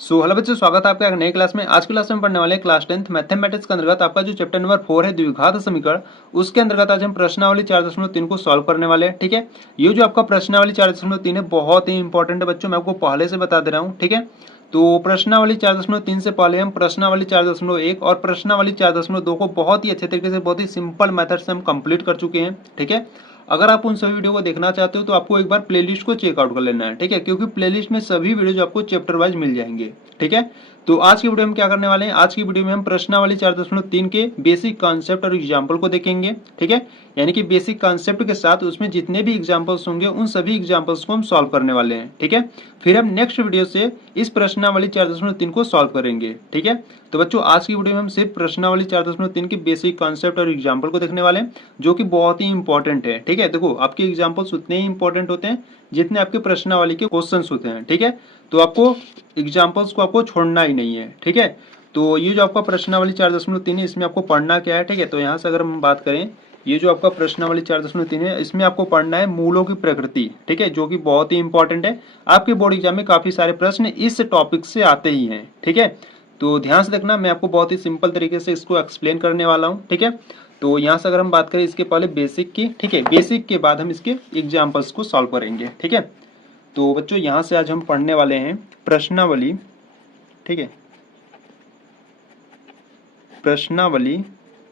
Hello बच्चों, स्वागत है आपका एक नई क्लास में। आज की क्लास में पढ़ने वाले क्लास 10th मैथमेटिक्स के अंतर्गत आपका जो चैप्टर नंबर 4 है द्विघात समीकरण, उसके अंतर्गत आज हम प्रश्नावली 4.3 को सॉल्व करने वाले हैं। ठीक है, ये जो आपका प्रश्नावली 4.3 है बहुत ही इंपॉर्टेंट है बच्चों, मैं आपको पहले से बता दे रहा हूँ। ठीक है, तो प्रश्नावली 4.3 से पहले हम प्रश्नावली 4.1 और प्रश्नावली 4.2 को बहुत ही अच्छे तरीके से, बहुत ही सिंपल मेथड से हम कंप्लीट कर चुके हैं। ठीक है, अगर आप उन सभी वीडियो को देखना चाहते हो तो आपको एक बार प्लेलिस्ट को चेकआउट कर लेना है। ठीक है, क्योंकि प्लेलिस्ट में सभी वीडियो जो आपको चैप्टर वाइज मिल जाएंगे। ठीक है, तो आज की वीडियो में क्या करने वाले हैं, आज की वीडियो में हम प्रश्नावली 4.3 के बेसिक कॉन्सेप्ट और एग्जाम्पल को देखेंगे। ठीक है, यानी कि बेसिक कॉन्सेप्ट के साथ उसमें जितने भी एग्जाम्पल्स होंगे उन सभी एग्जाम्पल्स को हम सॉल्व करने वाले हैं। ठीक है, फिर हम नेक्स्ट वीडियो से इस प्रश्नावली 4.3 को सॉल्व करेंगे। ठीक है, तो बच्चों आज की वीडियो में हम सिर्फ प्रश्नावली 4.3 के बेसिक कॉन्सेप्ट और एग्जाम्पल को देखने वाले हैं, जो कि बहुत ही इंपॉर्टेंट है। ठीक है, देखो आपके एग्जाम्पल्स उतने ही इंपॉर्टेंट होते हैं जितने आपके प्रश्नावली के क्वेश्चंस होते हैं। ठीक है, तो आपको एग्जाम्पल्स को आपको छोड़ना ही नहीं है। ठीक है, तो ये जो आपका प्रश्नावली 4.3 है इसमें आपको पढ़ना क्या है। ठीक है, तो यहाँ से अगर हम बात करें, ये जो आपका प्रश्नावली 4.3 है इसमें आपको पढ़ना है मूलों की प्रकृति। ठीक है, जो कि बहुत ही इंपॉर्टेंट है, आपके बोर्ड एग्जाम में काफी सारे प्रश्न इस टॉपिक से आते ही हैं। ठीक है, तो ध्यान से देखना, मैं आपको बहुत ही सिंपल तरीके से इसको एक्सप्लेन करने वाला हूँ। ठीक है, तो यहाँ से अगर हम बात करें इसके पहले बेसिक की, ठीक है, बेसिक के बाद हम इसके एग्जाम्पल्स को सॉल्व करेंगे। ठीक है, तो बच्चों यहाँ से आज हम पढ़ने वाले हैं प्रश्नावली। ठीक है, प्रश्नावली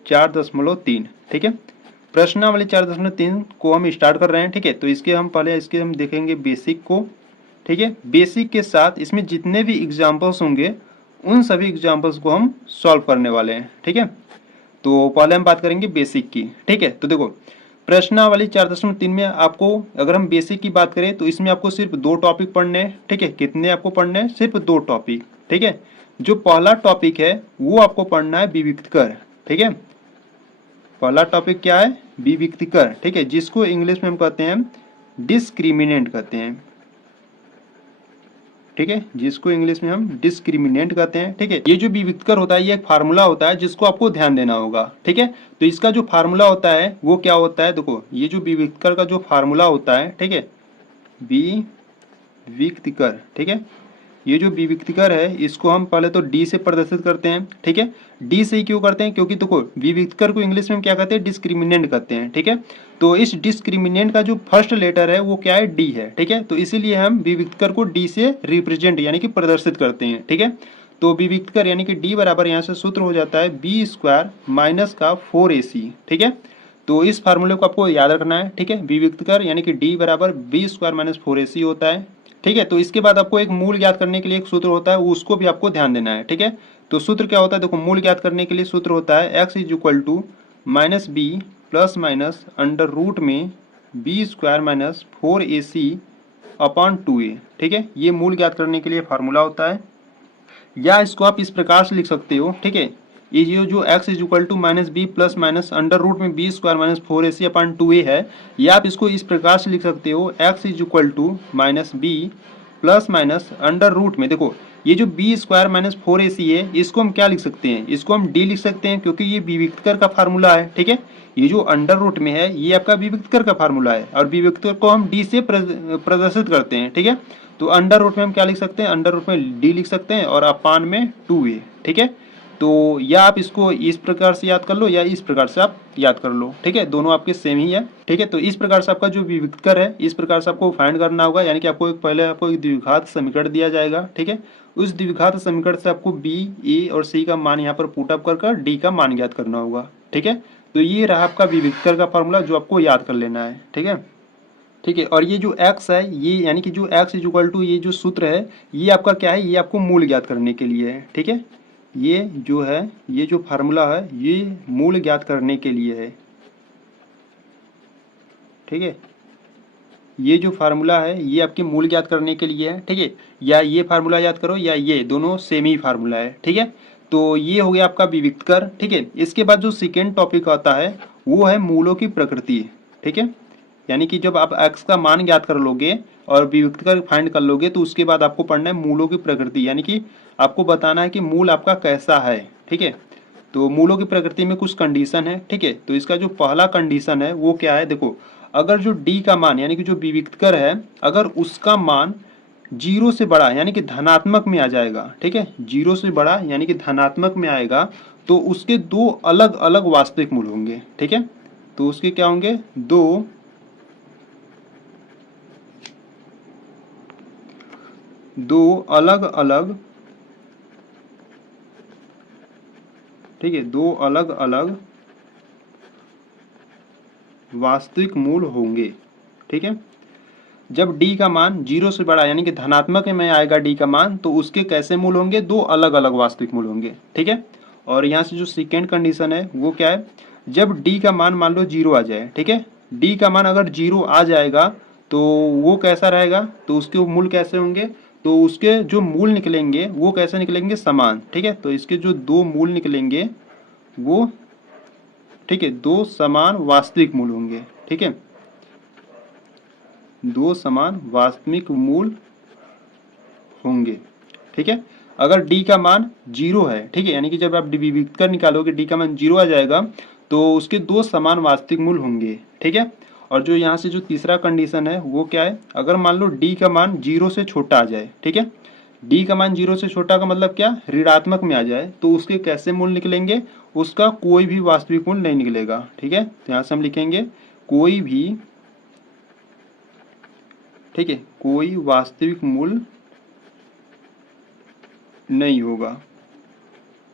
4.3। ठीक है, प्रश्नावली 4.3 को हम स्टार्ट कर रहे हैं। ठीक है, तो इसके हम पहले इसके हम देखेंगे बेसिक को। ठीक है, बेसिक के साथ इसमें जितने भी एग्जाम्पल्स होंगे उन सभी एग्जाम्पल्स को हम सॉल्व करने वाले हैं। ठीक है, तो पहले हम बात करेंगे बेसिक की। ठीक है, तो देखो प्रश्नावली 4.3 में आपको, अगर हम बेसिक की बात करें तो इसमें आपको सिर्फ दो टॉपिक पढ़ने हैं। ठीक है, कितने आपको पढ़ने हैं, सिर्फ दो टॉपिक। ठीक है, जो पहला टॉपिक है वो आपको पढ़ना है विविक्तकर। ठीक है, पहला टॉपिक क्या है, विविक्तकर। ठीक है, जिसको इंग्लिश में हम कहते हैं डिस्क्रिमिनेंट कहते हैं। ठीक है, जिसको इंग्लिश में हम डिस्क्रिमिनेंट कहते हैं। ठीक है, ये जो विविक्तकर होता है ये एक फार्मूला होता है जिसको आपको ध्यान देना होगा। ठीक है, तो इसका जो फार्मूला होता है वो क्या होता है, देखो ये जो विविक्तकर का जो फार्मूला होता है, ठीक है, विविक्तकर। ठीक है, ये जो विविक्तकर है इसको हम पहले तो डी से प्रदर्शित करते हैं। ठीक है, डी से ही क्यों करते हैं, क्योंकि देखो विविक्तकर को इंग्लिश में हम क्या कहते हैं, डिस्क्रिमिनेंट कहते हैं। ठीक है, तो इस डिस्क्रिमिनेंट का जो फर्स्ट लेटर है वो क्या है, डी है। ठीक है, तो इसीलिए हम विविक्तकर को डी से रिप्रेजेंट यानी कि प्रदर्शित करते हैं। ठीक है, तो विविक्तकर यानी कि डी बराबर यहाँ से सूत्र हो जाता है बी स्क्वायर माइनस का 4ac। ठीक है, तो इस फार्मूले को आपको याद रखना है। ठीक है, विविक्तकर यानी कि डी बराबर बी स्क्वायर माइनस 4ac होता है। ठीक है, तो इसके बाद आपको एक मूल ज्ञात करने के लिए एक सूत्र होता है, उसको भी आपको ध्यान देना है। ठीक है, तो सूत्र क्या होता है, देखो मूल ज्ञात करने के लिए सूत्र होता है x is equal to minus B plus minus under root में B square minus 4ac upon 2a। ठीक है, ये मूल ज्ञात करने के लिए फार्मूला होता है, या इसको आप इस प्रकार से लिख सकते हो। ठीक है, ये जो x is equal to minus B plus minus under root में B square minus 4ac upon 2a है, या आप इसको इस प्रकार से लिख सकते हो x is equal to minus B plus minus under root में, देखो ये जो बी स्क्वायर माइनस 4ac है इसको हम क्या लिख सकते हैं, इसको हम डी लिख सकते हैं क्योंकि ये विविक्तकर का फार्मूला है। ठीक है, ये जो अंडर रूट में है ये आपका विविक्तकर का फार्मूला है और विविक्तकर को हम डी से प्रदर्शित करते हैं। ठीक है, तो अंडर रूट में हम क्या लिख सकते हैं, अंडर रूट में डी लिख सकते हैं और अपान में 2a। ठीक है, तो या आप इसको इस प्रकार से याद कर लो या इस प्रकार से आप याद कर लो। ठीक है, दोनों आपके सेम ही है। ठीक है, तो इस प्रकार से आपका जो विविक्तकर है इस प्रकार से आपको फाइंड करना होगा, यानी कि आपको पहले आपको एक द्विघात समीकरण दिया जाएगा। ठीक है, उस द्विघात समीकरण से आपको बी, ए और सी का मान यहाँ पर पुट अप कर डी का मान ज्ञात करना होगा। ठीक है, तो ये रहा आपका विविक्तकर का फॉर्मूला जो आपको याद कर लेना है। ठीक है, ठीक है, और ये जो x है ये यानी कि जो x इज इक्वल टू ये जो सूत्र है ये आपका क्या है, ये आपको मूल ज्ञात करने के लिए है। ठीक है, ये जो है ये जो फार्मूला है ये मूल ज्ञात करने के लिए है। ठीक है, ये जो फार्मूला है ये आपके मूल ज्ञात करने के लिए है। ठीक है, या ये फार्मूला याद करो या ये, दोनों सेम ही फार्मूला है। ठीक है, तो ये हो गया आपका विविक्तकर। ठीक है, इसके बाद जो सेकेंड टॉपिक आता है वो है मूलों की प्रकृति। ठीक है, यानी कि जब आप x का मान ज्ञात कर लोगे और विविक्तकर फाइंड कर लोगे तो उसके बाद आपको पढ़ना है मूलों की प्रकृति, यानी कि आपको बताना है कि मूल आपका कैसा है। ठीक है, तो मूलों की प्रकृति में कुछ कंडीशन है। ठीक है, तो इसका जो पहला कंडीशन है वो क्या है, देखो अगर जो d का मान यानी कि जो विविक्तकर है अगर उसका मान जीरो से बड़ा यानी कि धनात्मक में आ जाएगा, ठीक है, जीरो से बड़ा यानी कि धनात्मक में आएगा तो उसके दो अलग अलग वास्तविक मूल होंगे, ठीक है। तो उसके क्या होंगे, दो अलग अलग, ठीक है, दो अलग अलग वास्तविक मूल होंगे, ठीक है। जब d का मान जीरो से बड़ा यानी कि धनात्मक में आएगा d का मान, तो उसके कैसे मूल होंगे, दो अलग अलग वास्तविक मूल होंगे, ठीक है। और यहाँ से जो सेकेंड कंडीशन है वो क्या है, जब d का मान मान लो जीरो आ जाए, ठीक है, d का मान अगर जीरो आ जाएगा तो वो कैसा रहेगा, तो उसके मूल कैसे होंगे, तो उसके जो मूल निकलेंगे वो कैसे निकलेंगे, समान, ठीक है। तो इसके जो दो मूल निकलेंगे वो, ठीक है, दो समान वास्तविक मूल होंगे, ठीक है, दो समान वास्तविक मूल होंगे, ठीक है। अगर d का मान जीरो है, ठीक है, यानी कि जब आप विविक्त कर निकालोगे d का मान जीरो आ जाएगा तो उसके दो समान वास्तविक मूल होंगे, ठीक है। और जो यहाँ से जो तीसरा कंडीशन है वो क्या है, अगर मान लो d का मान जीरो से छोटा आ जाए, ठीक है, d का मान जीरो से छोटा का मतलब क्या, ऋणात्मक में आ जाए, तो उसके कैसे मूल निकलेंगे, उसका कोई भी वास्तविक मूल नहीं निकलेगा, ठीक है। तो यहाँ से हम लिखेंगे कोई भी, ठीक है, कोई वास्तविक मूल नहीं होगा,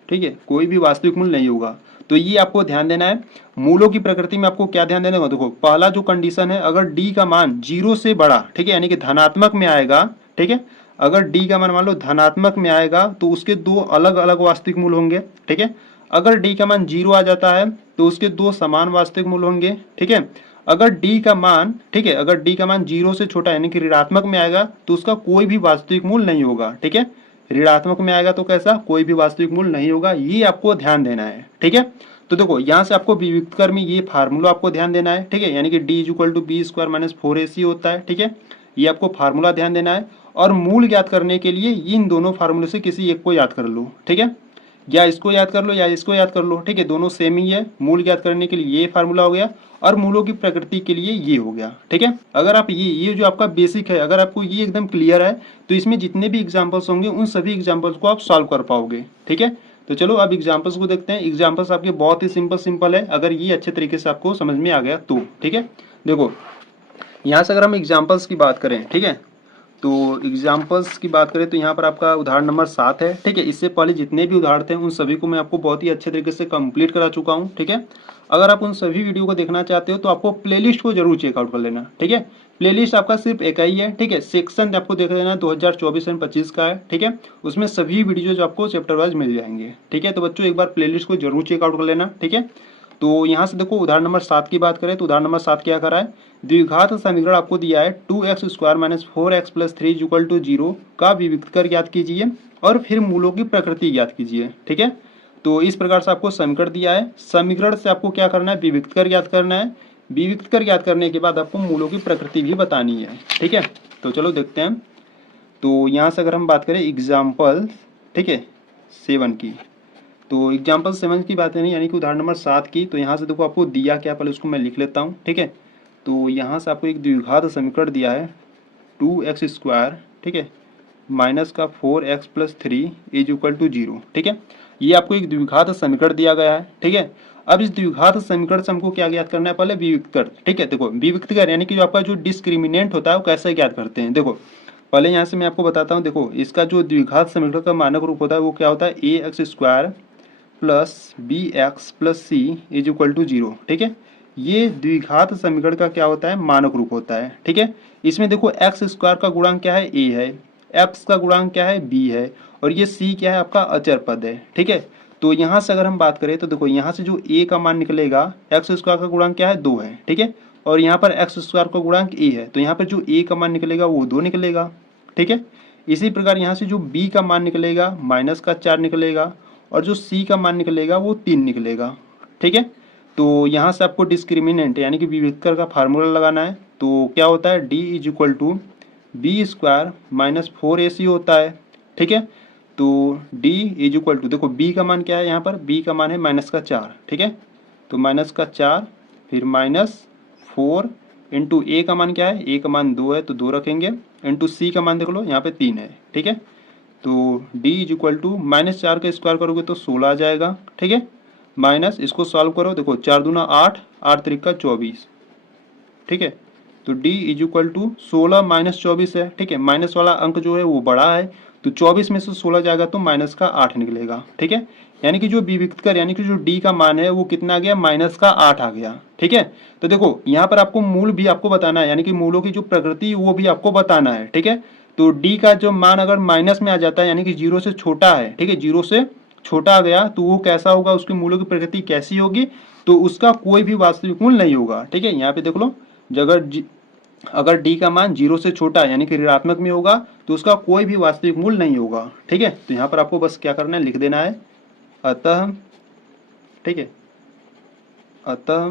ठीक है, कोई भी वास्तविक मूल नहीं होगा। तो ये आपको ध्यान देना है। मूलों की प्रकृति में आपको क्या ध्यान देना है, देखो पहला जो कंडीशन है, अगर d का मान जीरो से बड़ा, ठीक है, यानी कि धनात्मक में आएगा, ठीक है, अगर d का मान मान लो धनात्मक में आएगा तो उसके दो अलग अलग वास्तविक मूल होंगे, ठीक है। अगर d का मान जीरो आ जाता है तो उसके दो समान वास्तविक मूल होंगे, ठीक है। अगर d का मान, ठीक है, अगर d का मान जीरो से छोटा यानी कि ऋणात्मक में आएगा तो उसका कोई भी वास्तविक मूल नहीं होगा, ठीक है। ऋणात्मक में आएगा तो कैसा, कोई भी वास्तविक मूल नहीं होगा, ये आपको ध्यान देना है, ठीक है। तो देखो यहाँ से आपको विविक्त कर में ये फार्मूला आपको ध्यान देना है, ठीक है, यानी कि d equal to b square minus 4ac होता है, ठीक है, ये आपको फार्मूला ध्यान देना है। और मूल ज्ञात करने के लिए इन दोनों फार्मूले से किसी एक को याद कर लो, ठीक है, या इसको याद कर लो या इसको याद कर लो, ठीक है, दोनों सेम ही है। मूल ज्ञात करने के लिए ये फार्मूला हो गया और मूलों की प्रकृति के लिए ये हो गया, ठीक है। अगर आप ये जो आपका बेसिक है, अगर आपको ये एकदम क्लियर है तो इसमें जितने भी एग्जाम्पल्स होंगे उन सभी एग्जाम्पल्स को आप सॉल्व कर पाओगे, ठीक है। तो चलो अब एग्जाम्पल्स को देखते हैं। एग्जाम्पल्स आपके बहुत ही सिंपल है, अगर ये अच्छे तरीके से आपको समझ में आ गया तो, ठीक है। देखो यहाँ से अगर हम एग्जाम्पल्स की बात करें, ठीक है, तो एग्जाम्पल्स की बात करें तो यहाँ पर आपका उदाहरण नंबर 7 है, ठीक है। इससे पहले जितने भी उदाहरण थे उन सभी को मैं आपको बहुत ही अच्छे तरीके से कंप्लीट करा चुका हूँ, ठीक है। अगर आप उन सभी वीडियो को देखना चाहते हो तो आपको प्लेलिस्ट को जरूर चेकआउट कर लेना, ठीक है। प्लेलिस्ट आपका सिर्फ एक ही है, ठीक है, सेक्शन आपको देख लेना 2024 एंड 25 का है, ठीक है, उसमें सभी वीडियो जो आपको चैप्टर वाइज मिल जाएंगे, ठीक है। तो बच्चों एक बार प्लेलिस्ट को जरूर चेकआउट कर लेना, ठीक है। तो यहाँ से देखो उदाहरण नंबर 7 की बात करें तो उदाहरण नंबर 7 क्या करा है, द्विघात समीकरण आपको दिया है 2x square minus 4x plus 3 equal to 0 का विविक्त कर ज्ञात कीजिए और फिर मूलों की प्रकृति ज्ञात कीजिए, ठीक है। तो इस प्रकार से आपको समीकरण दिया है, समीकरण से आपको क्या करना है, विविक्त कर ज्ञात करना है। विविक्त कर ज्ञात करने के बाद आपको मूलों की प्रकृति भी बतानी है, ठीक है। तो चलो देखते हैं। तो यहाँ से अगर हम बात करें एग्जाम्पल, ठीक है, 7 की, तो एग्जाम्पल 7 की बात नहीं, यानी कि उदाहरण नंबर 7 की। तो यहाँ से देखो आपको दिया क्या, पहले उसको मैं लिख लेता हूँ, ठीक है। तो यहाँ से आपको एक द्विघात समीकरण दिया है 2x स्क्वायर, ठीक है, माइनस का 4x plus 3 is equal to 0, ठीक है। ये आपको एक द्विघात समीकरण दिया गया है, ठीक है। अब इस द्विघात समीकरण से हमको क्या ज्ञात करना है, पहले विविक्त कर, ठीक है। देखो विविक्त कर यानी कि जो आपका जो डिस्क्रिमिनेंट होता है वो कैसे ज्ञात करते हैं, देखो पहले यहाँ से मैं आपको बताता हूँ। देखो इसका जो द्विघात समीकरण का मानक रूप होता है वो क्या होता है, ax square plus b x plus c is equal to 0, ठीक है। ये द्विघात समीकरण का क्या होता है, मानक रूप होता है, ठीक है। इसमें देखो एक्स स्क्वायर का गुणांक क्या है, a है, एक्स का गुणांक क्या है, b है, और ये c क्या है, आपका अचर पद है, ठीक है। तो यहाँ से अगर हम बात करें तो देखो यहाँ से जो a का मान निकलेगा, एक्स स्क्वायर का गुणांक क्या है, 2 है, ठीक है, और यहाँ पर एक्स स्क्वायर का गुणांक a है, तो यहाँ पर जो a का मान निकलेगा वो 2 निकलेगा, ठीक है। इसी प्रकार यहाँ से जो b का मान निकलेगा माइनस का 4 निकलेगा, और जो c का मान निकलेगा वो 3 निकलेगा, ठीक है। तो यहाँ से आपको डिस्क्रिमिनेंट यानी कि विविक्तर का फार्मूला लगाना है। तो क्या होता है, d is equal to b square minus 4ac होता है, ठीक है। तो d इज इक्वल टू, देखो b का मान क्या है, यहाँ पर b का मान है माइनस का 4, ठीक है। तो माइनस का 4 फिर माइनस 4 इंटू ए का मान क्या है, ए का मान 2 है तो 2 रखेंगे, इंटू सी का मान देख लो यहाँ पे 3 है, ठीक है। तो d इज इक्वल टू -4 का स्क्वायर करोगे तो 16 आ जाएगा, ठीक है। माइनस इसको सॉल्व करो, देखो 4 दूना 8, 8 त्रिका 24, ठीक है। तो d is equal to 16 minus 24 है, ठीक है। माइनस वाला अंक जो है वो बड़ा है, तो 24 में से 16 जाएगा तो माइनस का 8 निकलेगा, ठीक है। यानी कि जो विविक्तकर यानी कि जो d का मान है वो कितना आ गया, माइनस का 8 आ गया, ठीक है। तो देखो यहाँ पर आपको मूल भी आपको बताना है, यानी कि मूलों की जो प्रकृति वो भी आपको बताना है, ठीक है। तो d का जो मान अगर माइनस में आ जाता है यानी कि 0 से छोटा है, ठीक है, 0 से छोटा आ गया तो वो कैसा होगा, उसके मूलों की प्रकृति कैसी होगी, तो उसका कोई भी वास्तविक मूल नहीं होगा, ठीक है। यहाँ पे देख लो, अगर d का मान 0 से छोटा यानी कि ऋणात्मक में होगा तो उसका कोई भी वास्तविक मूल नहीं होगा, ठीक है। तो यहाँ पर आपको बस क्या करना है, लिख देना है अतः, ठीक है, अतः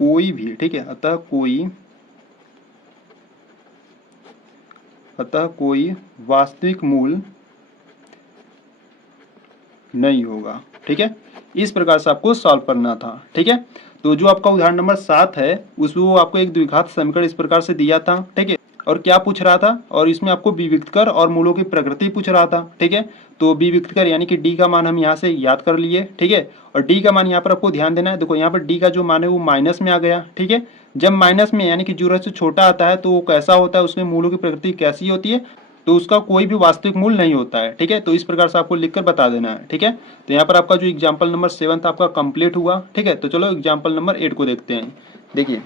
कोई भी, ठीक है, अतः कोई वास्तविक मूल नहीं होगा, ठीक है। इस प्रकार से आपको सॉल्व करना था, ठीक है। तो जो आपका उदाहरण नंबर 7 है उसमें वो आपको एक द्विघात समीकरण इस प्रकार से दिया था, ठीक है। और क्या पूछ रहा था, और इसमें आपको विविक्तकर और मूलों की प्रकृति पूछ रहा था, ठीक है। तो विविक्तकर यानी कि d का मान हम यहाँ से याद कर लिए, ठीक है। और d का मान यहाँ पर आपको ध्यान देना है, देखो यहाँ पर d का जो मान है वो माइनस में आ गया, ठीक है। जब माइनस में यानी कि 0 से छोटा आता है तो वो कैसा होता है, उसमें मूलों की प्रकृति कैसी होती है, तो उसका कोई भी वास्तविक मूल नहीं होता है, ठीक है। तो इस प्रकार से आपको लिखकर बता देना है, ठीक है। तो यहाँ पर आपका जो एग्जाम्पल नंबर 7 था आपका कंप्लीट हुआ, ठीक है। तो चलो एग्जाम्पल नंबर 8 को देखते हैं। देखिए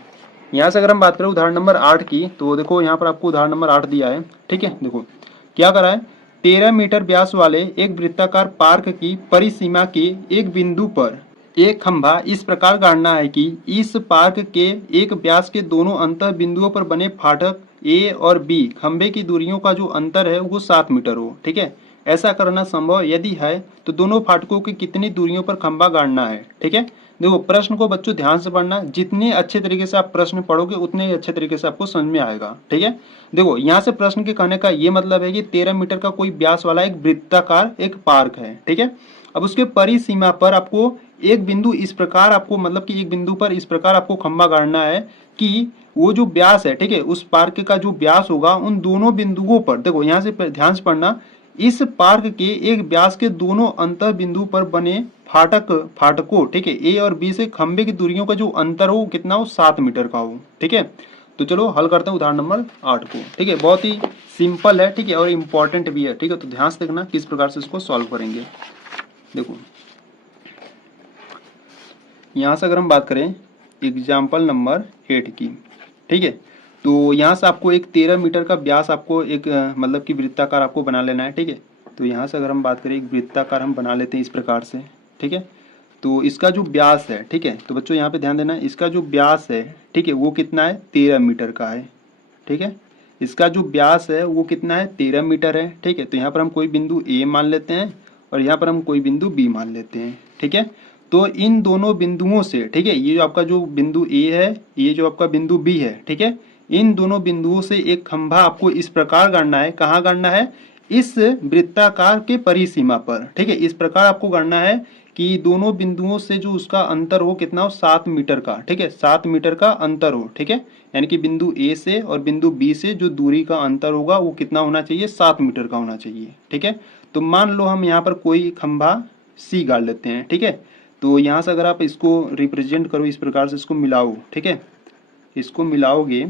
यहाँ से अगर हम बात करें उदाहरण नंबर 8 की, तो देखो यहाँ पर आपको उदाहरण नंबर 8 दिया है, ठीक है। देखो क्या करा है, 13 मीटर व्यास वाले एक वृत्ताकार पार्क की परिसीमा के एक बिंदु पर एक खंभा इस प्रकार गाड़ना है कि इस पार्क के एक व्यास के दोनों अंतर बिंदुओं पर बने फाटक ए और बी खंभे की दूरियों का जो अंतर है वो 7 मीटर हो, ठीक है। ऐसा करना संभव यदि है तो दोनों फाटकों की कितनी दूरियों पर खंभा गाड़ना है, ठीक है। देखो प्रश्न को बच्चों ध्यान से पढ़ना, जितने अच्छे तरीके से आप प्रश्न पढ़ोगे उतने ही अच्छे तरीके से आपको समझ में आएगा, ठीक है। देखो यहाँ से प्रश्न के कहने का ये मतलब है कि 13 मीटर का कोई व्यास वाला एक वृत्ताकार एक पार्क है, ठीक है। अब उसके परिसीमा पर आपको एक बिंदु इस प्रकार आपको मतलब कि एक बिंदु पर इस प्रकार आपको खंभा गाड़ना है कि वो जो व्यास है, ठीक है, उस पार्क का जो व्यास होगा उन दोनों बिंदुओं पर, देखो यहाँ से ध्यान से पढ़ना, इस पार्क के एक व्यास के दोनों अंतर बिंदु पर बने फाटकों, ठीक है, ए और बी से खंभे की दूरियों का जो अंतर हो कितना हो, 7 मीटर का हो, ठीक है। तो चलो हल करते हैं उदाहरण नंबर 8 को, ठीक है। बहुत ही सिंपल है, ठीक है, और इम्पोर्टेंट भी है, ठीक है। तो ध्यान से देखना किस प्रकार से इसको सॉल्व करेंगे। देखो यहाँ से अगर हम बात करें एग्जाम्पल नंबर 8 की, ठीक है, तो यहाँ से आपको एक 13 मीटर का व्यास आपको एक मतलब कि वृत्ताकार आपको बना लेना है, ठीक है। तो यहाँ से अगर हम बात करें एक वृत्ताकार हम बना लेते हैं इस प्रकार से, ठीक है। तो इसका जो व्यास है, ठीक है, तो बच्चों यहाँ पे ध्यान देना, इसका जो व्यास है, ठीक है, वो कितना है, 13 मीटर का है, ठीक है। इसका जो व्यास है वो कितना है, 13 मीटर है, ठीक है। तो यहाँ पर हम कोई बिंदु ए मान लेते हैं और यहाँ पर हम कोई बिंदु बी मान लेते हैं, ठीक है। तो इन दोनों बिंदुओं से, ठीक है, ये जो आपका जो बिंदु ए है, ये जो आपका बिंदु बी है, ठीक है, इन दोनों बिंदुओं से एक खंभा आपको इस प्रकार गाड़ना है, कहाँ गाड़ना है, इस वृत्ताकार के परिसीमा पर, ठीक है। इस प्रकार आपको गाड़ना है कि दोनों बिंदुओं से जो उसका अंतर हो कितना हो, 7 मीटर का, ठीक है, 7 मीटर का अंतर हो, ठीक है। यानी कि बिंदु ए से और बिंदु बी से जो दूरी का अंतर होगा वो कितना होना चाहिए, 7 मीटर का होना चाहिए, ठीक है। तो मान लो हम यहाँ पर कोई खंभा सी गाड़ लेते हैं, ठीक है। तो यहाँ से अगर आप इसको रिप्रेजेंट करो इस प्रकार से, इसको मिलाओ, ठीक है, इसको मिलाओगे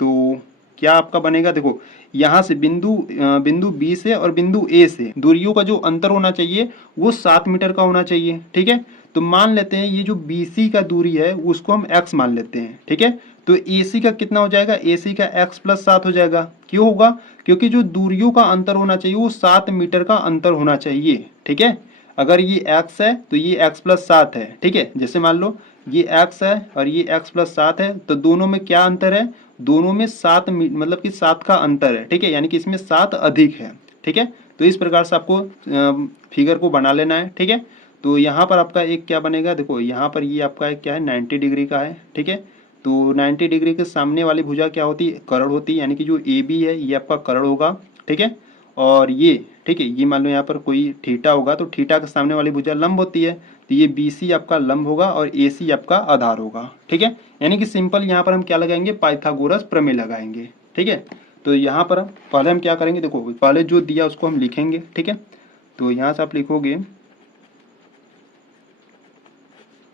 तो क्या आपका बनेगा, देखो यहाँ से बिंदु बी से और बिंदु ए से दूरियों का जो अंतर होना चाहिए वो 7 मीटर का होना चाहिए, ठीक है। तो मान लेते हैं ये जो BC का दूरी है उसको हम x मान लेते हैं, ठीक है। तो AC का कितना हो जाएगा, AC का x + 7 हो जाएगा। क्यों होगा, क्योंकि जो दूरियों का अंतर होना चाहिए वो 7 मीटर का अंतर होना चाहिए, ठीक है। अगर ये x है तो ये x + 7 है, ठीक है। जैसे मान लो ये x है और ये x + 7 है, तो दोनों में क्या अंतर है, दोनों में 7 मतलब कि 7 का अंतर है, ठीक है, यानी कि इसमें 7 अधिक है, ठीक है। तो इस प्रकार से आपको फिगर को बना लेना है, ठीक है। तो यहाँ पर आपका एक क्या बनेगा, देखो यहाँ पर ये आपका एक क्या है, 90 डिग्री का है, ठीक है। तो 90 डिग्री के सामने वाली भुजा क्या होती है, कर्ण होती है, यानी कि जो AB है ये आपका कर्ण होगा, ठीक है। और ये ठीक है, ये मान लो यहाँ पर कोई थीटा होगा तो थीटा के सामने वाली भुजा लंब होती है, तो ये BC आपका लंब होगा और AC आपका आधार होगा। ठीक है, यानी कि सिंपल यहाँ पर हम क्या लगाएंगे, पाइथागोरस प्रमेय लगाएंगे। ठीक है, तो यहाँ पर पहले हम क्या करेंगे, देखो पहले जो दिया उसको हम लिखेंगे। ठीक है, तो यहाँ से आप लिखोगे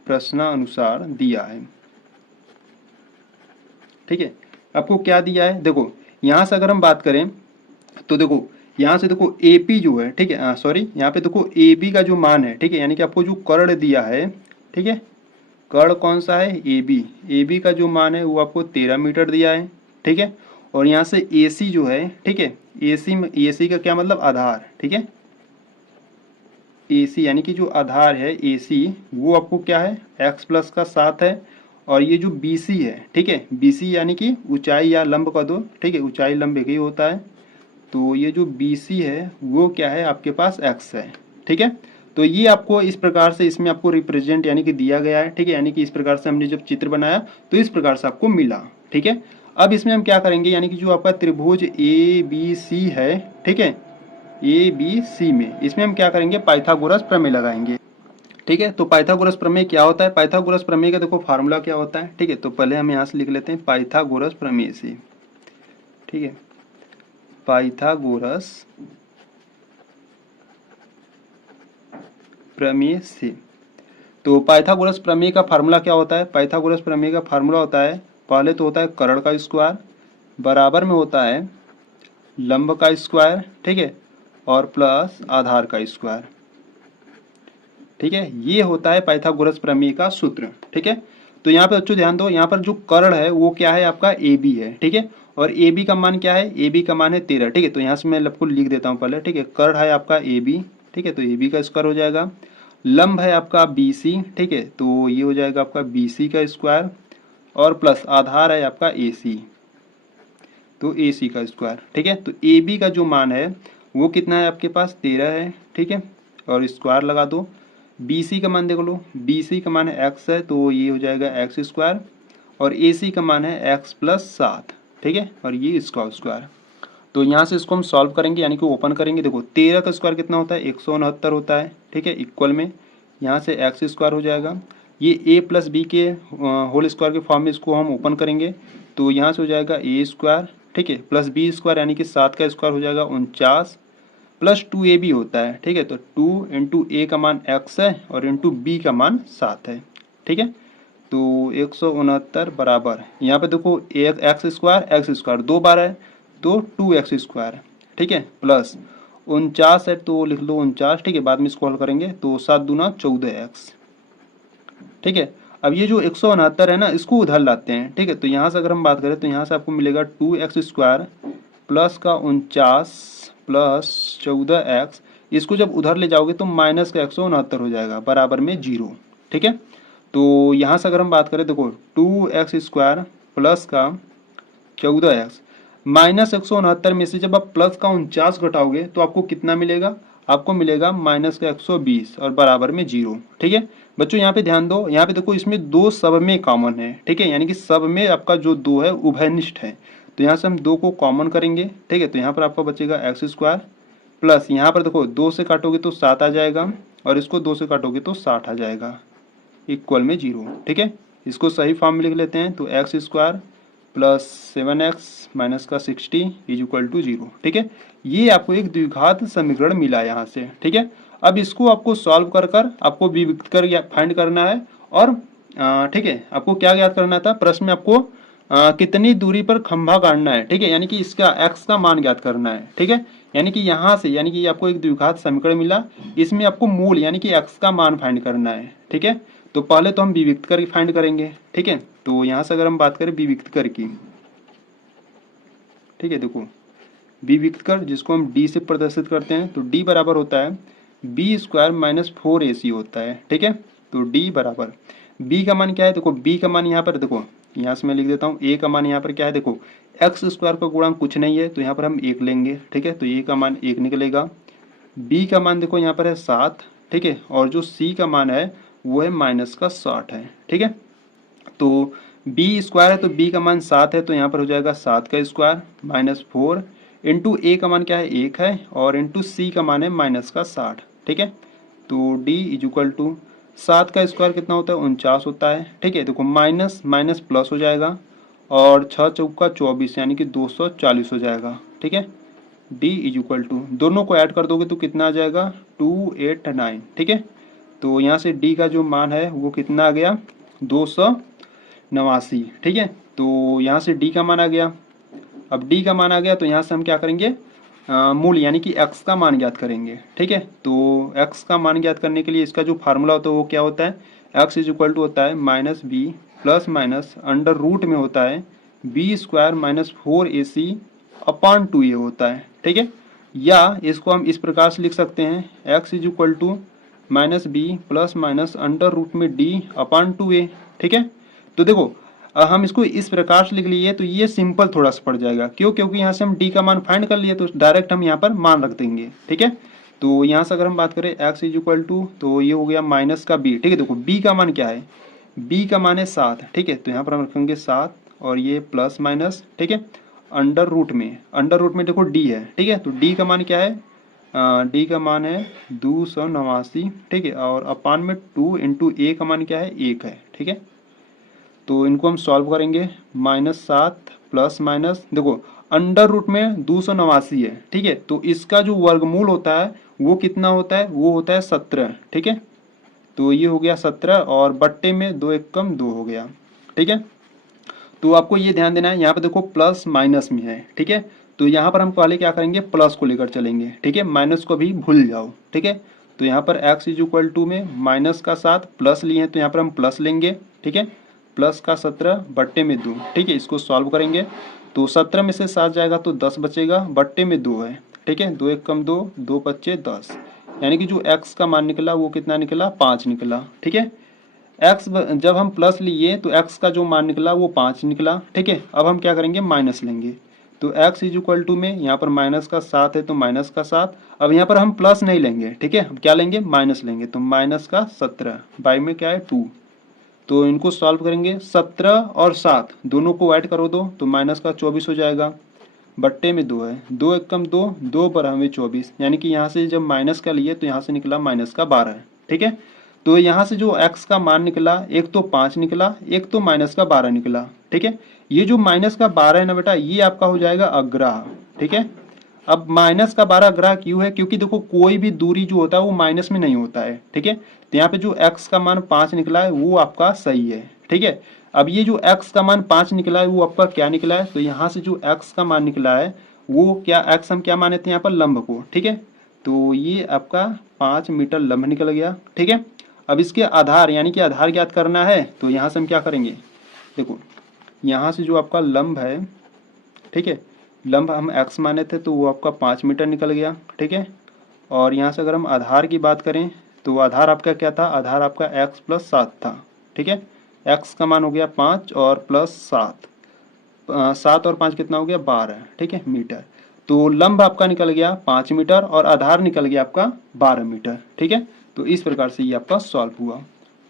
प्रश्नानुसार दिया है। ठीक है, आपको क्या दिया है, देखो यहाँ से अगर हम बात करें तो देखो यहाँ से देखो AP जो है, ठीक है, सॉरी यहाँ पे देखो AB का जो मान है, ठीक है, यानी कि आपको जो कर्ण दिया है, ठीक है, कर्ण कौन सा है, AB का जो मान है वो आपको 13 मीटर दिया है। ठीक है, और यहाँ से AC जो है, ठीक है, AC का क्या मतलब, आधार। ठीक है, AC यानी कि जो आधार है AC वो आपको क्या है, x प्लस का 7 है। और ये जो BC है, ठीक है, BC यानी कि ऊंचाई या लंब का दो, ठीक है, ऊंचाई लंब एक ही होता है, तो ये जो BC है वो क्या है आपके पास x है। ठीक है, तो ये आपको इस प्रकार से इसमें आपको रिप्रेजेंट यानी कि दिया गया है। ठीक है, यानी कि इस प्रकार से हमने जब चित्र बनाया तो इस प्रकार से आपको मिला। ठीक है, अब इसमें हम क्या करेंगे, यानी कि जो आपका त्रिभुज ABC है, ठीक है, ABC में इसमें हम क्या करेंगे, पाइथागोरस प्रमेय लगाएंगे। ठीक है, तो पाइथागोरस प्रमेय क्या होता है, पाइथागोरस प्रमेय का देखो फार्मूला क्या होता है। ठीक है, तो पहले हम यहाँ से लिख लेते हैं पाइथागोरस प्रमेय से। ठीक है, पाइथागोरस प्रमेय से, तो पाइथागोरस प्रमेय का फार्मूला क्या होता है, पाइथागोरस प्रमेय का फार्मूला होता है, पहले तो होता है कर्ण का स्क्वायर बराबर में होता है लंब का स्क्वायर, ठीक है, और प्लस आधार का स्क्वायर। ठीक है, ये होता है पाइथागोरस प्रमेय का सूत्र। ठीक है, तो यहाँ पे बच्चों ध्यान दो, यहाँ पर जो कर्ण है वो क्या है आपका AB है। ठीक है, और AB का मान क्या है, AB का मान है 13। ठीक है, तो यहाँ से मैं आपको लिख देता हूँ पहले। ठीक है, कर्ण है आपका AB, ठीक है, तो AB का स्क्वायर हो जाएगा, लंब है आपका BC, ठीक है, तो ये हो जाएगा आपका BC का स्क्वायर, और प्लस आधार है आपका AC, तो AC का स्क्वायर। ठीक है, तो AB का जो मान है वो कितना है आपके पास, 13 है। ठीक है, और स्क्वायर लगा दो, BC का मान देख लो, BC का मान है x है, तो ये हो जाएगा x स्क्वायर, और AC का मान है x प्लस 7। ठीक है, और ये इसका स्क्वायर। तो यहाँ से इसको हम सॉल्व करेंगे, यानी कि ओपन करेंगे। देखो 13 का स्क्वायर कितना होता है, 169 होता है। ठीक है, इक्वल में यहाँ से x स्क्वायर हो जाएगा, ये a प्लस बी के होल स्क्वायर के फॉर्म में इसको हम ओपन करेंगे, तो यहाँ से हो जाएगा a स्क्वायर, ठीक है, प्लस बी स्क्वायर यानी कि 7 का स्क्वायर हो जाएगा 49, प्लस 2ab होता है। ठीक है, तो 2 इंटू a का मान x है और इंटू b का मान 7 है। ठीक है, तो 169 बराबर, यहाँ पे देखो एक्स स्क्वायर दो बार है तो 2x स्क्वायर। ठीक है, प्लस 49 है तो लिख लो 49। ठीक है, बाद में इसको हल करेंगे तो 7 दूना 14x। ठीक है, अब ये जो 169 है ना, इसको उधर लाते हैं। ठीक है, तो यहाँ से अगर हम बात करें तो यहाँ से आपको मिलेगा 2x स्क्वायर प्लस का 49 प्लस 14x, इसको जब उधर ले जाओगे तो माइनस का 169 हो जाएगा बराबर में 0। ठीक है, तो यहाँ से अगर हम बात करें, देखो 2x स्क्वायर प्लस का 14x माइनस 169 में से जब आप प्लस का 49 घटाओगे तो आपको कितना मिलेगा, आपको मिलेगा माइनस का 120 और बराबर में 0। ठीक है बच्चों, यहाँ पे ध्यान दो, यहाँ पे देखो इसमें दो सब में कॉमन है। ठीक है, यानी कि सब में आपका जो 2 है उभयनिष्ठ है, तो यहाँ से हम 2 को कॉमन करेंगे। ठीक है, तो यहाँ पर आपका बचेगा x स्क्वायर प्लस, यहाँ पर देखो 2 से काटोगे तो 7 आ जाएगा, और इसको 2 से काटोगे तो 60 आ जाएगा, इक्वल में 0। ठीक है, इसको सही फॉर्म में लिख लेते हैं, तो x square plus 7x minus का 60 इज इक्वल टू 0। ठीक है, ये आपको एक द्विघात समीकरण मिला यहाँ से। ठीक है, अब इसको आपको सॉल्व कर कर आपको विभक्त कर फाइंड करना है, और ठीक है, आपको क्या ज्ञात करना था, प्रश्न में आपको कितनी दूरी पर खंभा गाड़ना है। ठीक है, यानी कि इसका x का मान ज्ञात करना है। ठीक है, यानी कि यहाँ से, यानी कि आपको एक द्विघात समीकरण मिला, इसमें आपको मूल यानी कि x का मान फाइंड करना है। ठीक है, तो पहले तो हम विभक्त कर फाइंड करेंगे। ठीक है, तो यहाँ से अगर हम बात करें विभक्त कर की, ठीक है, देखो विभक्त कर जिसको हम d से प्रदर्शित करते हैं, तो d बराबर होता है b स्क्वायर माइनस 4ac होता है। ठीक है, तो d बराबर b का मान क्या है, देखो b का मान यहाँ पर, देखो यहाँ से मैं लिख देता हूँ, a का मान यहाँ पर क्या है, देखो x स्क्वायर का गुणांक कुछ नहीं है, तो यहाँ पर हम 1 लेंगे। ठीक है, तो a का मान 1 निकलेगा, b का मान देखो यहाँ पर है 7। ठीक है, और जो c का मान है वो है माइनस का 60 है। ठीक है, तो b स्क्वायर है तो b का मान 7 है, तो यहाँ पर हो जाएगा 7 का स्क्वायर माइनस 4 इंटू ए का मान क्या है 1 है, और इंटू सी का मान है -60, ठीक है। तो d इज इक्वल टू 7 का स्क्वायर कितना होता है 49 होता है, ठीक है। देखो माइनस माइनस प्लस हो जाएगा, और 6 चौका 24 यानी कि 240 हो जाएगा, ठीक है। d इज इक्वल टू दोनों को ऐड कर दोगे तो कितना आ जाएगा 289, ठीक है। तो यहाँ से d का जो मान है वो कितना आ गया 289, ठीक है। तो यहाँ से d का मान आ गया। अब d का मान आ गया तो यहाँ से हम क्या करेंगे मूल यानी कि x का मान ज्ञात करेंगे, ठीक है। तो x का मान ज्ञात करने के लिए इसका जो फार्मूला होता है वो क्या होता है, x इज इक्वल टू होता है -b plus minus under root में होता है b² - 4ac अपॉन 2a होता है, ठीक है। या इसको हम इस प्रकार से लिख सकते हैं x is equal to -b plus minus under root में d अपॉन 2a, ठीक है। तो देखो हम इसको इस प्रकार से लिख लिए तो ये सिंपल थोड़ा सा पड़ जाएगा, क्यों, क्योंकि यहाँ से हम d का मान फाइंड कर लिए तो डायरेक्ट हम यहाँ पर मान रख देंगे, ठीक है। तो यहाँ से अगर हम बात करें x इज इक्वल टू तो ये हो गया माइनस का b, ठीक है। देखो b का मान क्या है, b का मान है 7, ठीक है। तो यहाँ पर हम रखेंगे 7 और ये प्लस माइनस, ठीक है, अंडर रूट में देखो d है, ठीक है। तो d का मान क्या है, d का मान है 289, ठीक है, और अपान में 2 इंटू a का मान क्या है 1 है, ठीक है। तो इनको हम सॉल्व करेंगे -7 प्लस माइनस देखो अंडर रूट में 289 है, ठीक है। तो इसका जो वर्गमूल होता है वो कितना होता है, वो होता है 17, ठीक है। तो ये हो गया 17 और बट्टे में 2 एकम 2 हो गया, ठीक है। तो आपको ये ध्यान देना है यहाँ पे देखो प्लस माइनस में है, ठीक है। तो यहाँ पर हम पहले क्या करेंगे प्लस को लेकर चलेंगे, ठीक है, माइनस को भी भूल जाओ, ठीक है। तो यहाँ पर x इज इक्वल टू में माइनस का 7 प्लस लिए हैं तो यहाँ पर हम प्लस लेंगे, ठीक है, प्लस का 17 बट्टे में 2, ठीक है। इसको सॉल्व करेंगे तो 17 में से 7 जाएगा तो 10 बचेगा, बट्टे में 2 है, ठीक है, 2 एकम 2, 2 पच्चे 10, यानी कि जो x का मान निकला वो कितना निकला 5 निकला, ठीक है। जब हम प्लस लिए तो x का जो मान निकला वो 5 निकला, ठीक है। अब हम क्या करेंगे माइनस लेंगे तो x इज इक्वल टू में यहाँ पर माइनस का 7 है तो माइनस का 7, अब यहाँ पर हम प्लस नहीं लेंगे, ठीक है, अब क्या लेंगे माइनस लेंगे तो माइनस का 17 बाई में क्या है 2। तो इनको सॉल्व करेंगे 17 और 7 दोनों को ऐड करो दो तो माइनस का 24 हो जाएगा, बट्टे में 2 है, 2 एकम 2, 2 पर हमें 24, यानी कि यहाँ से जब माइनस का लिए तो यहाँ से निकला माइनस का 12, ठीक है। तो यहाँ से जो x का मान निकला एक तो 5 निकला, एक तो माइनस का 12 निकला, ठीक है। ये जो माइनस का 12 है ना बेटा ये आपका हो जाएगा अग्राह, ठीक है। अब माइनस का 12 अग्राह क्यों है, क्योंकि देखो कोई भी दूरी जो होता है वो माइनस में नहीं होता है, ठीक है। तो यहाँ पे जो x का मान 5 निकला है वो आपका सही है, ठीक है। अब ये जो x का मान 5 निकला है वो आपका क्या निकला है, तो यहाँ से जो x का मान निकला है वो क्या x हम क्या माने थे यहाँ पर लंब को, ठीक है। तो ये आपका 5 मीटर लंब निकल गया, ठीक है। अब इसके आधार यानी कि आधार ज्ञात करना है तो यहाँ से हम क्या करेंगे, देखो यहाँ से जो आपका लंब है, ठीक है, लंब हम x माने थे तो वो आपका 5 मीटर निकल गया, ठीक है। और यहाँ से अगर हम आधार की बात करें तो आधार आपका क्या था, आधार आपका x प्लस 7 था, ठीक है। x का मान हो गया 5 और प्लस 7, 7 और 5 कितना हो गया 12, ठीक है, मीटर। तो लंब आपका निकल गया 5 मीटर और आधार निकल गया आपका 12 मीटर, ठीक है। तो इस प्रकार से ये आपका सॉल्व हुआ,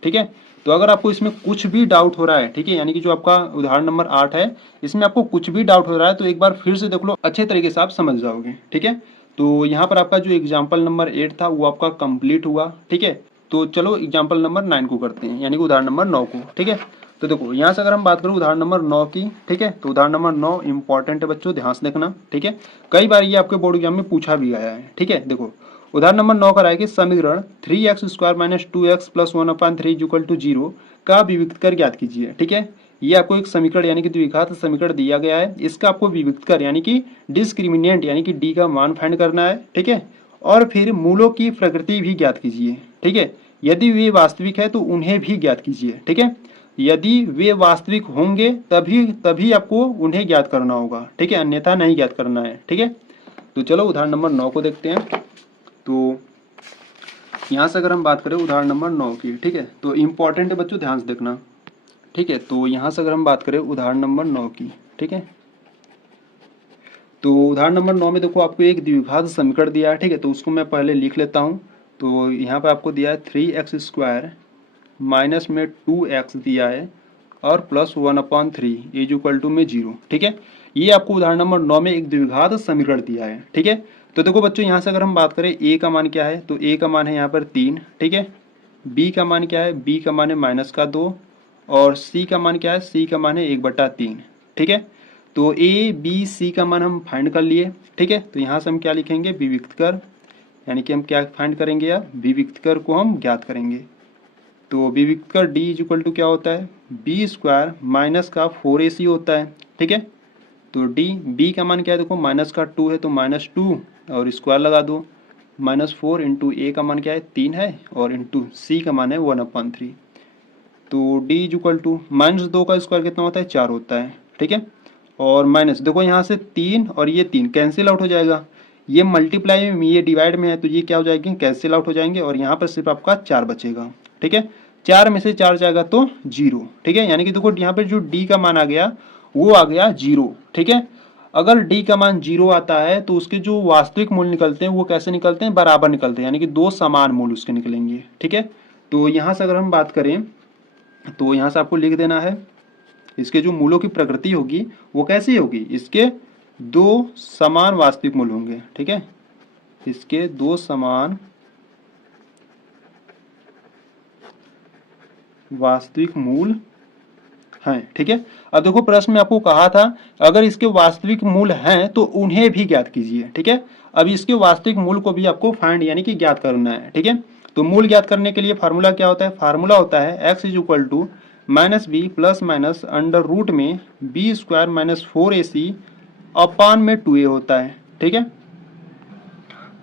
ठीक है। तो अगर आपको इसमें कुछ भी डाउट हो रहा है, ठीक है, यानी कि जो आपका उदाहरण नंबर 8 है इसमें आपको कुछ भी डाउट हो रहा है तो एक बार फिर से देख लो, अच्छे तरीके से आप समझ जाओगे, ठीक है। तो यहाँ पर आपका जो एग्जाम्पल नंबर 8 था वो आपका कंप्लीट हुआ, ठीक है। तो चलो एग्जाम्पल नंबर 9 को करते हैं, यानी कि उदाहरण नंबर 9 को, ठीक है। तो देखो यहाँ से अगर हम बात करें उदाहरण नंबर 9 की, ठीक है, तो उदाहरण नंबर 9 इंपॉर्टेंट है बच्चों, ध्यान से देखना, ठीक है। कई बार ये आपके बोर्ड एग्जाम में पूछा भी गया है, ठीक है। देखो उदाहरण नंबर 9 का कि समीकरण 3x² - 2x + 1/3 = 0 का विविक्त कर ज्ञात कीजिए, ठीक है। ये आपको एक समीकरण यानी कि द्विघात समीकरण दिया गया है, इसका आपको विविक्त कर यानी कि डिस्क्रिमिनेंट यानी कि d का मान फाइंड करना है, ठीक है। और फिर मूलों की प्रकृति भी ज्ञात कीजिए, ठीक है। यदि वे वास्तविक है तो उन्हें भी ज्ञात कीजिए, ठीक है। यदि वे वास्तविक होंगे तभी आपको उन्हें ज्ञात करना होगा, ठीक है, अन्यथा नहीं ज्ञात करना है, ठीक है। तो चलो उदाहरण नंबर 9 को देखते हैं। तो यहाँ से अगर हम बात करें उदाहरण नंबर 9 की, ठीक है, तो इम्पॉर्टेंट है बच्चों, ध्यान से देखना, ठीक है। तो यहाँ से अगर हम बात करें उदाहरण नंबर 9 की, ठीक है, तो उदाहरण नंबर 9 में देखो आपको एक द्विघात समीकरण दिया है, ठीक है। तो उसको मैं पहले लिख लेता हूँ। तो यहाँ पे आपको दिया है 3x² माइनस में 2x दिया है और +1/3 = में 0, ठीक है। ये आपको उदाहरण नंबर 9 में एक द्विघात समीकरण दिया है, ठीक है। तो देखो बच्चों यहाँ से अगर हम बात करें ए का मान क्या है, तो ए का मान है यहाँ पर 3, ठीक है। बी का मान क्या है, बी का मान है -2 और सी का मान क्या है, सी का मान है 1/3, ठीक है। तो ए बी सी का मान हम फाइंड कर लिए, ठीक है। तो यहाँ से हम क्या लिखेंगे, विविक्तकर, यानी कि हम क्या फाइंड करेंगे, या विविक्तकर को हम ज्ञात करेंगे। तो विविक्तकर डी इज इक्वल टू क्या होता है, बी स्क्वायर माइनस का 4ac होता है, ठीक है। तो डी बी का मान क्या है, देखो -2 है तो -2 और स्क्वायर लगा दो, -4 इंटू ए का मान क्या है 3 है और इंटू सी का मान है 1/3। तो डी इज इक्वल टू -2 का स्क्वायर कितना होता है, 4 होता है, ठीक है। और माइनस देखो यहाँ से 3 और ये 3 कैंसिल आउट हो जाएगा, ये मल्टीप्लाई में ये डिवाइड में है तो ये क्या हो जाएगी, कैंसिल आउट हो जाएंगे और यहाँ पर सिर्फ आपका 4 बचेगा, ठीक है। 4 में से 4 जाएगा तो 0, ठीक है। यानी कि देखो यहाँ पर जो डी का मान आ गया वो आ गया 0, ठीक है। अगर डी का मान 0 आता है तो उसके जो वास्तविक मूल्य निकलते हैं वो कैसे निकलते हैं, बराबर निकलते हैं, यानी कि 2 समान मूल्य उसके निकलेंगे, ठीक है। तो यहाँ से अगर हम बात करें तो यहाँ से आपको लिख देना है, इसके जो मूलों की प्रकृति होगी वो कैसी होगी, इसके 2 समान वास्तविक मूल होंगे, ठीक है। इसके 2 समान वास्तविक मूल हैं, ठीक है। अब देखो प्रश्न में आपको कहा था अगर इसके वास्तविक मूल हैं तो उन्हें भी ज्ञात कीजिए, ठीक है। अब इसके वास्तविक मूल को भी आपको फाइंड यानी कि ज्ञात करना है, ठीक है। तो मूल ज्ञात करने के लिए फार्मूला क्या होता है, फार्मूला होता है x is equal to -b plus minus under root में b स्क्वायर -4ac अपान में 2a होता है, ठीक है।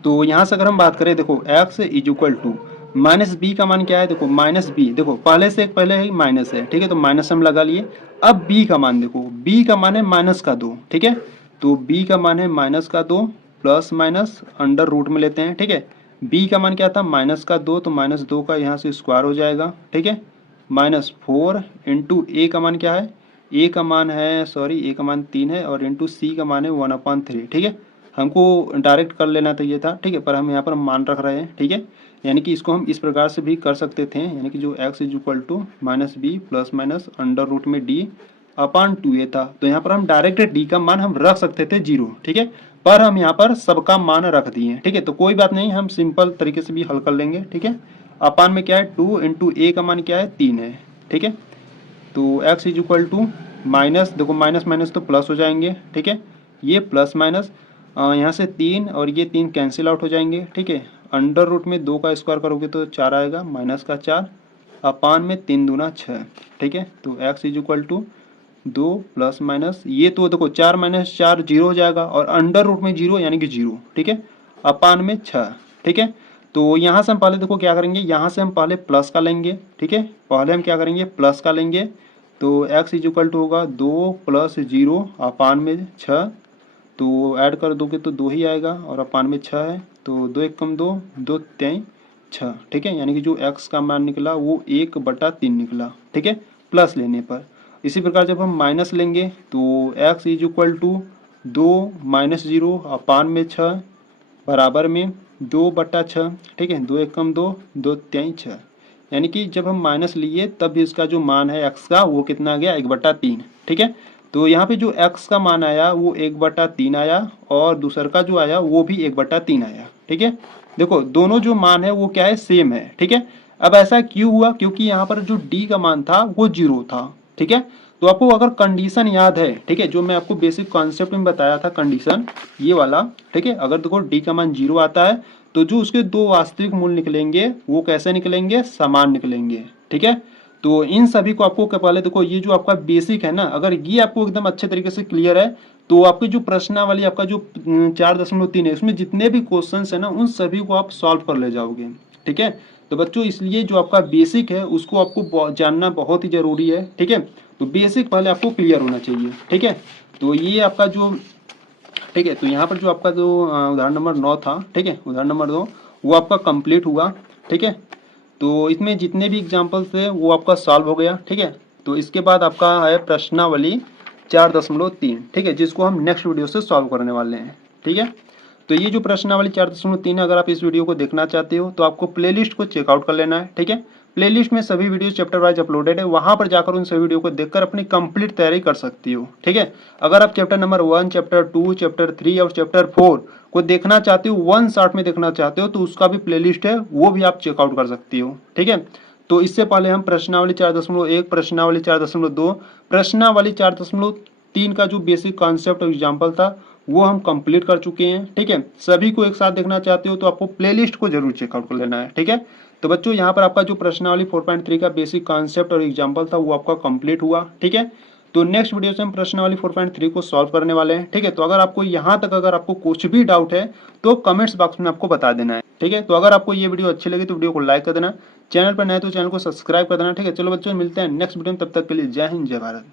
तो यहाँ से अगर हम बात करें देखो x is equal to -b का मान क्या है, देखो -b, देखो पहले से एक पहले ही माइनस है, ठीक है। तो माइनस हम लगा लिए। अब b का मान देखो, b का मान है -2, ठीक है। तो b का मान है -2 प्लस माइनस अंडर रूट में लेते हैं, ठीक है। b का मान क्या था, -2, तो -2 का यहाँ से स्क्वायर हो जाएगा, ठीक है। -4 इंटू ए का मान क्या है, ए का मान है सॉरी ए का मान 3 है और इंटू सी का मान है 1/3, ठीक है। हमको डायरेक्ट कर लेना चाहिए था, ठीक है, पर हम यहाँ पर मान रख रहे हैं, ठीक है। यानी कि इसको हम इस प्रकार से भी कर सकते थे, यानी कि जो x is equal to -b plus minus under root में d अपान 2a था। तो यहाँ पर हम डायरेक्ट d का मान हम रख सकते थे 0, ठीक है, पर हम यहाँ पर सबका मान रख दिए, ठीक है। तो कोई बात नहीं, हम सिंपल तरीके से भी हल कर लेंगे, ठीक है। अपान में क्या है 2 इंटू ए का मान क्या है 3 है, ठीक है। तो x is equal to minus, देखो माइनस माइनस तो प्लस हो जाएंगे, ठीक है। ये प्लस माइनस यहाँ से 3 और ये 3 कैंसिल आउट हो जाएंगे, ठीक है। अंडर रूट में 2 का स्क्वायर करोगे तो 4 आएगा, माइनस का 4 अपान में 3 दूना 6, ठीक है। तो x is equal to 2 plus minus ये तो देखो 4 - 4 0 हो जाएगा और अंडर रूट में 0 यानी कि 0, ठीक है, अपान में 6, ठीक है। तो यहाँ से हम पहले देखो क्या करेंगे, यहाँ से हम पहले प्लस का लेंगे, ठीक है। पहले हम क्या करेंगे, प्लस का लेंगे। तो x इज इक्वल टू होगा 2 प्लस 0 अपान में 6, तो ऐड कर दोगे तो 2 ही आएगा और अपान में 6 है, तो 2 एक कम 2, 2 3 6, ठीक है। यानी कि जो x का मान निकला वो 1/3 निकला, ठीक है, प्लस लेने पर। इसी प्रकार जब हम माइनस लेंगे तो x इज इक्वल टू 2 - 0 अपान में 6 बराबर में 2/6, ठीक है। 2 एक कम 2, 2 3 6, यानी कि जब हम माइनस लिए तब भी इसका जो मान है x का वो कितना आ गया, 1/3, ठीक है। तो यहाँ पे जो x का मान आया वो 1/3 आया और दूसर का जो आया वो भी 1/3 आया, ठीक है। देखो दोनों जो मान है वो क्या है, सेम है, ठीक है। अब ऐसा क्यों हुआ, क्योंकि यहाँ पर जो d का मान था वो 0 था, ठीक है। तो आपको अगर कंडीशन याद है, ठीक है, जो मैं आपको बेसिक कॉन्सेप्ट में बताया था कंडीशन ये वाला, ठीक है। अगर देखो d का मान 0 आता है तो जो उसके 2 वास्तविक मूल्य निकलेंगे वो कैसे निकलेंगे, समान निकलेंगे, ठीक है। तो इन सभी को आपको पहले देखो ये जो आपका बेसिक है ना, अगर ये आपको एकदम अच्छे तरीके से क्लियर है तो आपकी जो प्रश्नावली आपका जो 4.3 है उसमें जितने भी क्वेश्चंस है ना उन सभी को आप सॉल्व कर ले जाओगे, ठीक है। तो बच्चों इसलिए जो आपका बेसिक है उसको आपको जानना बहुत ही जरूरी है, ठीक है। तो बेसिक पहले आपको क्लियर होना चाहिए, ठीक है। तो ये आपका जो, ठीक है, तो यहाँ पर जो आपका जो उदाहरण नंबर 9 था, ठीक है, उदाहरण नंबर 2 वो आपका कंप्लीट हुआ, ठीक है। तो इसमें जितने भी एग्जाम्पल्स थे वो आपका सॉल्व हो गया, ठीक है। तो इसके बाद आपका है प्रश्नावली 4.3, ठीक है, जिसको हम नेक्स्ट वीडियो से सॉल्व करने वाले हैं, ठीक है। तो ये जो प्रश्नावली 4.3 अगर आप इस वीडियो को देखना चाहते हो तो आपको प्लेलिस्ट को चेकआउट कर लेना है, ठीक है। प्लेलिस्ट में सभी वीडियो चैप्टर वाइज अपलोडेड है, वहां पर जाकर उन सभी वीडियो को देखकर अपनी कंप्लीट तैयारी कर सकती हो, ठीक है। अगर आप चैप्टर नंबर 1, चैप्टर 2, चैप्टर 3 और चैप्टर 4 को देखना चाहते हो, 1 शॉट में देखना चाहते हो, तो उसका भी प्लेलिस्ट है, वो भी आप चेकआउट कर सकती हो, ठीक है। तो इससे पहले हम प्रश्नावली 4.1, प्रश्नावली 4.2, प्रश्नावली 4.3 का जो बेसिक कॉन्सेप्ट और एग्जाम्पल था वो हम कंप्लीट कर चुके हैं, ठीक है। सभी को एक साथ देखना चाहते हो तो आपको प्लेलिस्ट को जरूर चेकआउट कर लेना है, ठीक है। तो बच्चों यहाँ पर आपका जो प्रश्नावली 4.3 का बेसिक कॉन्सेप्ट और एग्जाम्पल था वो आपका कंप्लीट हुआ, ठीक है। तो नेक्स्ट वीडियो से हम प्रश्नावली 4.3 को सॉल्व करने वाले हैं, ठीक है। तो अगर आपको यहाँ तक अगर आपको कुछ भी डाउट है तो कमेंट्स बॉक्स में आपको बता देना है, ठीक है। तो अगर आपको ये वीडियो अच्छी लगी तो वीडियो को लाइक कर देना, चैनल पर नए तो चैनल को सब्सक्राइब कर देना, ठीक है। चलो बच्चों मिलते हैं नेक्स्ट वीडियो में, तब तक के लिए जय हिंद जय भारत।